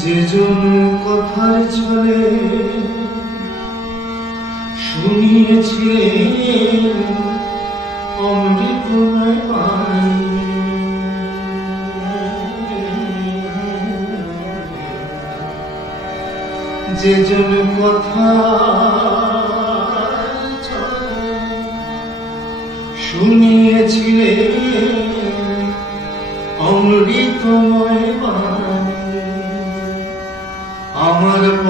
যে জন কথার চলে শুনিয়েছিলেন অমৃতময় বাণী যে জন কথা শুনিয়েছিলেন অমৃতময় বাণী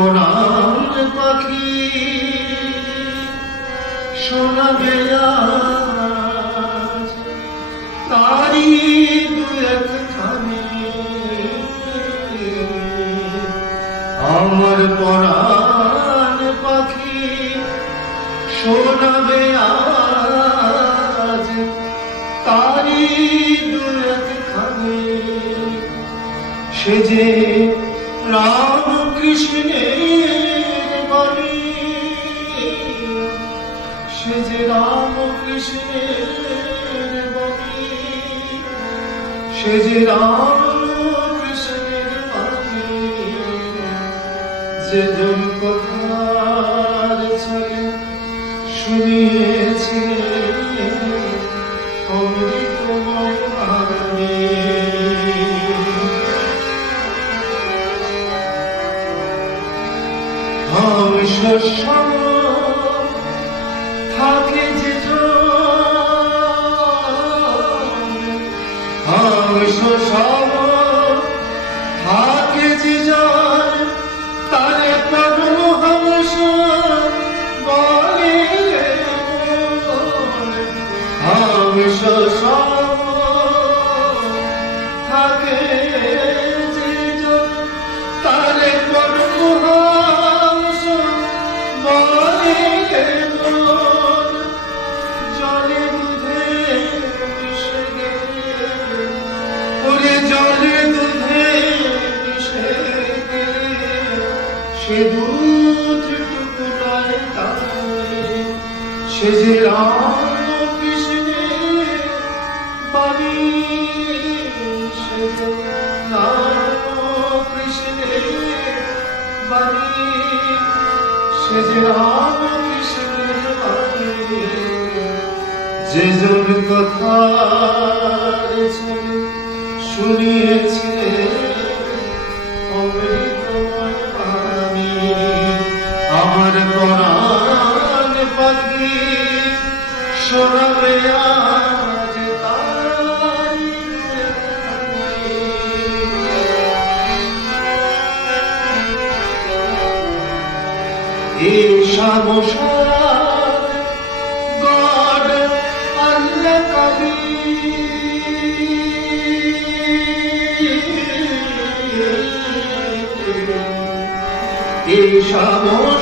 পরাণ পাখি শোনাবে তারি দু একখানি আমার পরাণ পাখি শোনাবে আজ তারি দু একখানি সে যে কৃষ্ণের বাণী সে যে রাম কৃষ্ণের বাণী সে যে রাম কৃষ্ণের বাণী যে জন কথার ছলে শুনিয়েছে অমৃতময় বাণী tomorrow. সে যে রাম কৃষ্ণের বাণী, সে যে রাম কৃষ্ণের বাণী, সে যে রাম কৃষ্ণের বাণী, যে জন কথার শোনাবে আজ তারি ঈশা গড আল্লাহ কবি ঈশা মশাদ